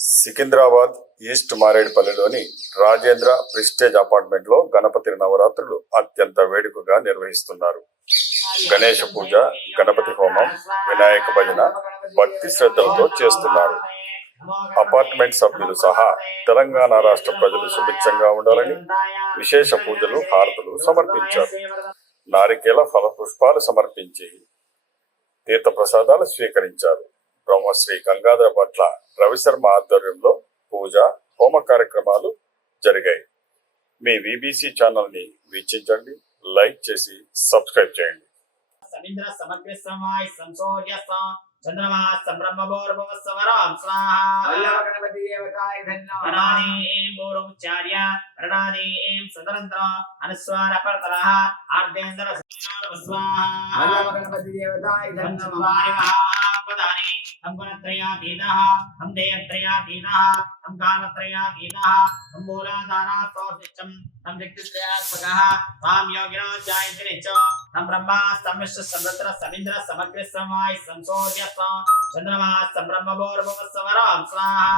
Secunderabad east మారేడుపల్లిలోని Rajendra prestige apartment లో గణపతి నవరాత్రులు అత్యంత వేడుకగా నిర్వహిస్తున్నారు. గణేష పూజ, గణపతి హోమం, వినాయక భజన భక్తి శ్రద్ధలతో చేస్తున్నారు. అపార్ట్మెంట్ సభ్యులు సహా తెలంగాణ రాష్ట్ర ప్రజలు సుభిక్షంగా ఉండాలని విశేష పూజలు, హారతులు సమర్పించారు. నారికేల ఫల పుష్పాలు సమర్పించి తీర్థ ప్రసాదాలు స్వీకరించారు. బ్రహ్మశ్రీ గంగాధర భట్ల రవిశర్మ ఆధ్వర్యంలో పూజ, హోమ కార్యక్రమాలు జరిగాయి. మీ విబిసి ఛానల్ ని వీక్షించండి, లైక్ చేసి సబ్స్క్రైబ్ చేయండి. चंद्रमा संब्रह्मभोर्भुवस्वरां स्वाहा गणपति देवताय धन्यवाद अनादीं पूर्वमुच्चार्य प्रणादीं सतरन्त्र अनुस्वार परतरः आर्देन्द्र स्वाहा गणपति देवताय धन्यवाद पदानि हम गुणत्रयातीतः हम देयत्रयातीतः हम कालत्रयातीतः हम मूलाधारास्तोषितं हम शक्तित्रयात्मकः तां योगिनो जायन्ते च हम ब्रह्मा समिष्ट समृद्र समिन्द्र समग्र समाय संसोज्य चंद्रमा संब्रह्मभोर्भुवस्वरां स्वाहा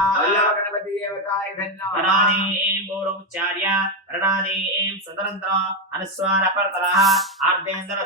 गणपति देवताय धन्यवाद अनादीं पूर्वमुच्चार्य प्रणादीं सतरन्त्र अनुस्वार परतरः आर्देन्द्र